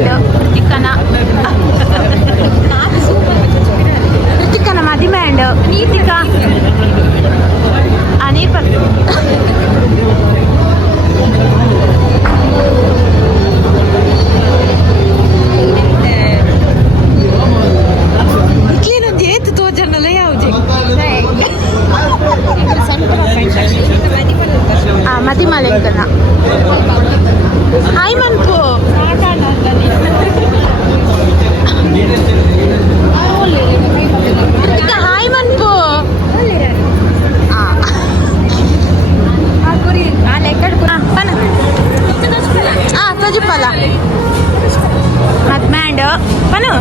Demand ಕೃತಿಕನ demand ನೀತಿಕ ನೀರು ಇಟ್ಲೇನೊಂದು ಏತು ತೋಜನಲ್ಲ ಯಾವುದು ಮದಿಮಲೆ ಅಂತನ ಹಾಯ್ ಮನ್ಪು ಹಾಯ್ ಮನ್ಪು ತಜಿಪಲ್ಲ ಮ್ಯಾಂಡ್ ಪನು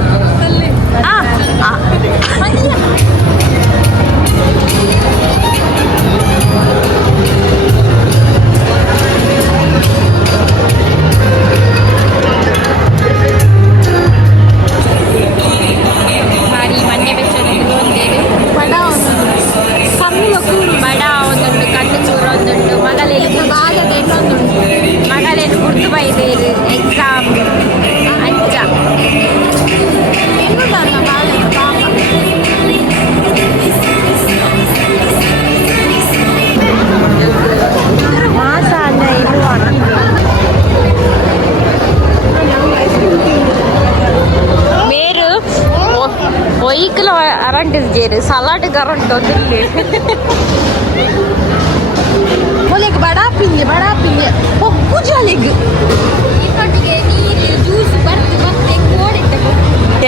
ಒಯ್ಕಲು ಅರಂಟಿದ್ದೇರು ಸಲಾಡ್ ಕರಂಟು ಮೊಲೆಗ್ ಬಡಾ ಪಿಂದೆ ಹೊಕ್ಕು ಜಾಲಿಗ್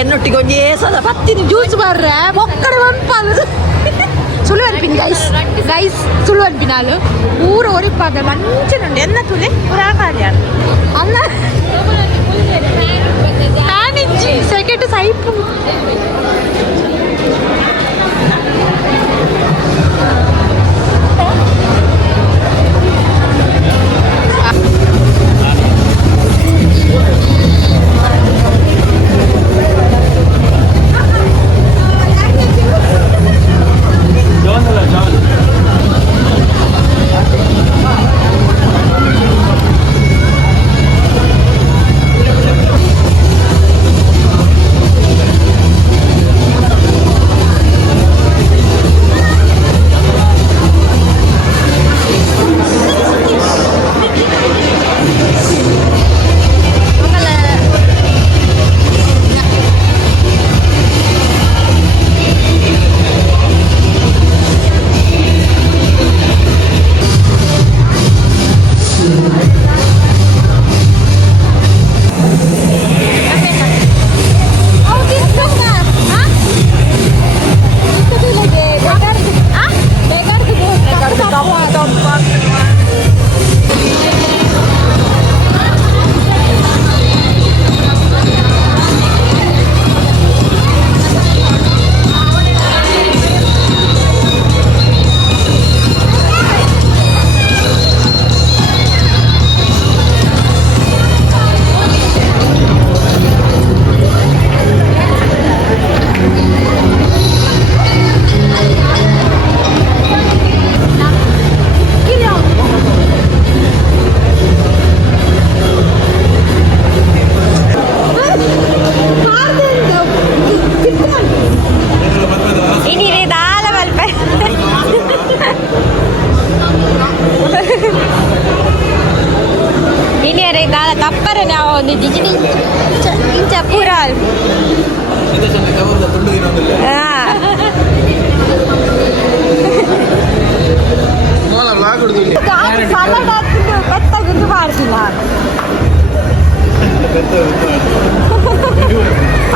ಎನ್ನೊಟ್ಟಿಗೆ ಒಂದೇ ಸಲ ಬತ್ತೀನಿ ಜ್ಯೂಸ್ ಬರ್ರೆ ಒಕ್ಕಡೆ ಒಂಪಾಲು ಸುಳ್ಳು ಅನ್ಪಿನ್ ಗೈಸ್ ಸುಳ್ಳು ಅನ್ಪಿನಾಲು ಊರ ಒರಿಪಾದ ಮಂಚನುಂಡು ಎನ್ನ ತುಲೆ ಪುರಾಕಾರ್ಯ ಅನ್ನ ನಾನಿಂಚಿ ಸೆಕೆಂಡ್ ಸೈಪು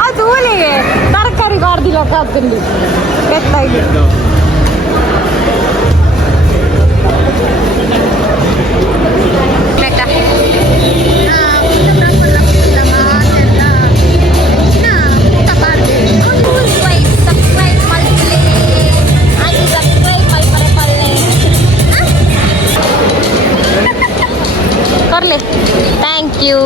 ಅದು ತರಕಾರಿ ಕಾರ್ದಿಲ್ಲ ಕಾದ್ಕೊಂಡು ಬೆತ್ತಾಗಿ ಕೊರ್ಲೆ ಥ್ಯಾಂಕ್ ಯು.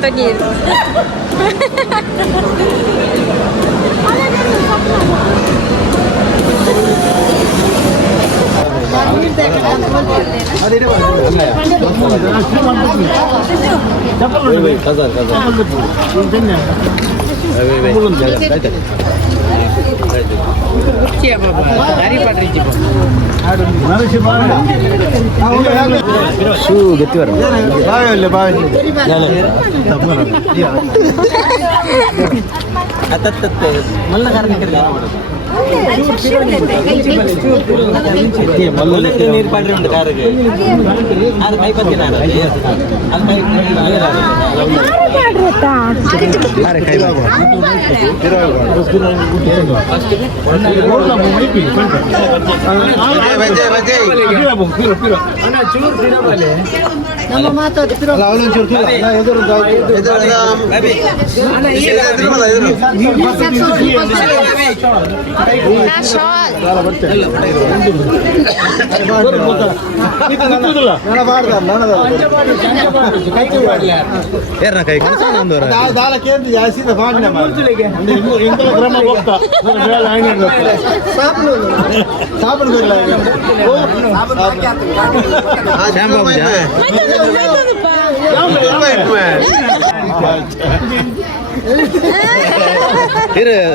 ಬರ್ತಾ ನೀರು ನೀರು ಪಾಡ್ರಿ ಉಂಟು ಕಾರಿಗೆ ಅದು ಕೈ ಪತ್ತಿನ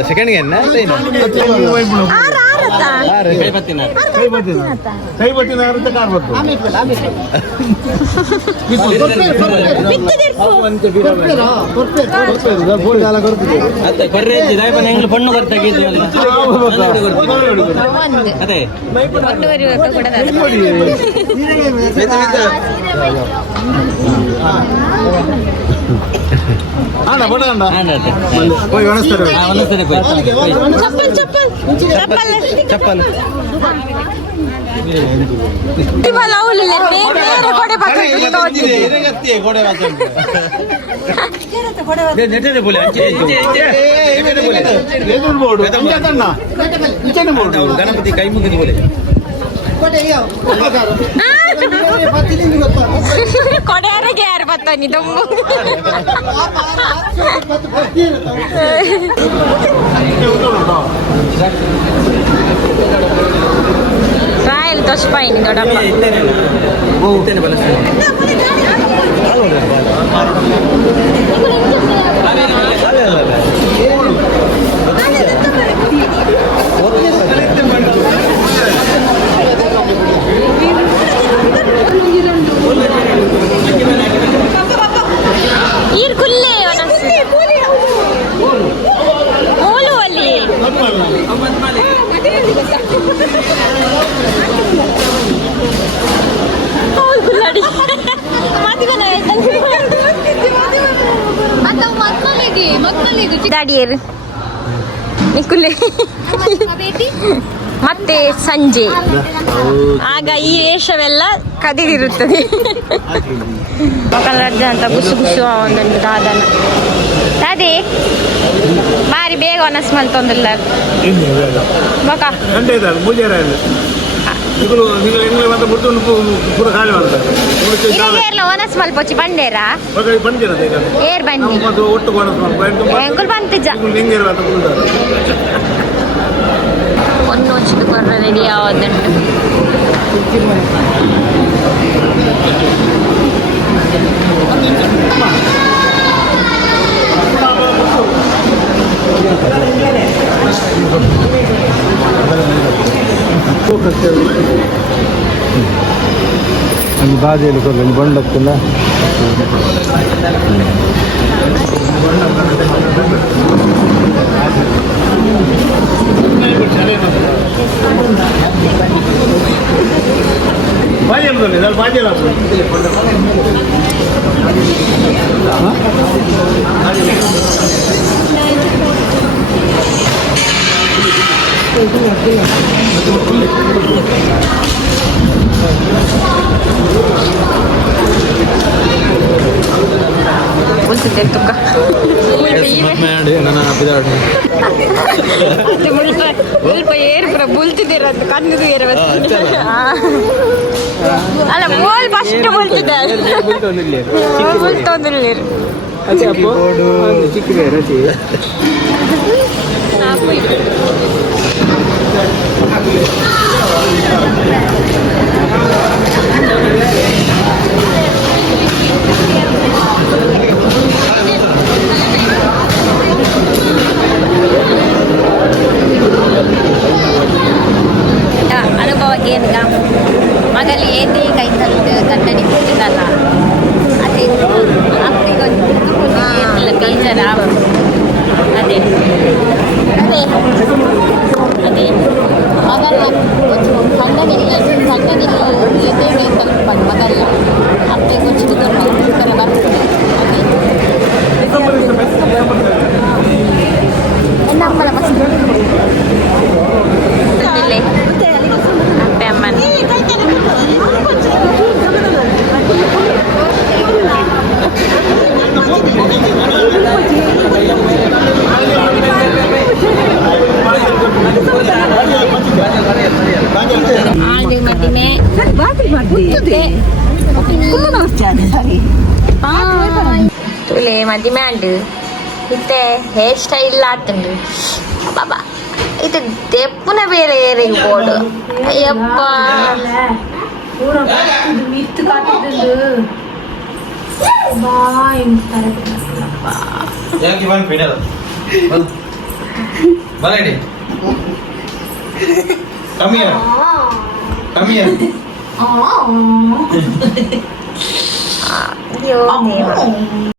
ಸೆಕೆಂಡ್ ಕೈ ಬಟ್ಟಿನ ಕಾರ್ ಬಂತು ಪಣ್ಣು ಬರ್ತಾಗಿದ್ದು ಅದೇ ಚಪ್ಪಲ್ ಗಣಪತಿ ಕೈ ಮುಗಿದು ಬೋಲೆ ಕೊಡೆಯರಿಗೆ ಯಾರು ಬರ್ತಾನೆ ದಮ್ಮು ರಾಯಲ್ ತೊಸ್ಪಾಯಿನಿ ದೊಡ್ಡಪ್ಪ ದಾಡಿಯರು ನಿಕ್ಕುಲೆ ಮತ್ತೆ ಸಂಜೆ ಆಗ ಈ ವೇಷವೆಲ್ಲ ಕದಿರಿರುತ್ತದೆ ಕಲರ್ಜ ಅಂತ ಗುಸು ಗುಸು ಒಂದೊಂದು ದಾದನ ಅದೇ ಬಾರಿ ಬೇಗ ಒನಸ್ ಮಲ್ತೊಂದಿಲ್ಲ ಮಗ ಒನಸ್ ಮಲ್ಪೊಚ್ಚಿ ಬಂಡೇರ ಏರ್ ಬನ್ನಿ ಎಂಕುಲ್ ಬಂತಿಜ್ಜ ಒಂದು ವರ್ಷದ ಬರ್ರ ರೆಡಿ ಆವದುಂಟು ಅಲ್ಲಿ ಬಾಜೆಯಲ್ಲಿ ಕೊಡಲಿ ಬಂಡಕ್ಕಿಲ್ಲ ಬಾಜೆ ಬಾಜೆ ತುಕ್ಕ ಸ್ವಲ್ಪ ಏರು ಪುರ ಬುಲ್ತಿದ್ದೀರ ಅಂತ ಕಣ್ಣದು ಏರ ಅಲ್ಲ ಮೋಲ್ ಅಷ್ಟು ಮುಳ್ತಿದ್ದಾರೆ ಮುಳ್ತೊಂದಿಲ್ಲ ಚಿಕ್ಕ ಬೇರೆ ಅನುಭವಕ್ಕೆ ಏನು ಮಗಲ್ಲಿ ಏನೇ ಕೈ ತಂದು ಕನ್ನಡಿ ಕೊಟ್ಟಿದ್ದಲ್ಲ ಅದೇ ಅಪ್ಪನಿಗೊಂದು ಬೇಜಾರ ಅದೇ ಅದೇ ಅದೇ ಮಗಲ್ಲ ಸಣ್ಣದಿಲ್ಲ ಸಣ್ಣದಿಲ್ಲ ಎದೆ ಕೈ ತಲುಪಲ್ಲ ಮಗಲ್ಲ ಅಪ್ಪನಿಗೆ ಮುಚ್ಚಿಕೊಂಡು ಬರ್ತದೆ ಅದೇ ನಮ್ಮಲ್ಲ ಅಪ್ಪೆ ಅಮ್ಮನ ಆಂಡಿ ಮದ್ದಿಮೆ ತುಲೆ ಮದ್ದಿಮೆ ಆಂಡು ಇತ್ತೆ ಹೇರ್ ಸ್ಟೈಲ್ ಆತುಂಡು ಬಾಬಾ ಇದು ದೆಪ್ಪುನ ಬೇರೆ ಏರಿಗೆ ಬೋರ್ಡು ಅಯ್ಯಪ್ಪ ಯಾಕೆ ಬಂದು ಬಿಡಲ್ಲ ಬರಡಿ ಕಮ್ಮಿಯ ಅಯ್ಯೋ ದೇವ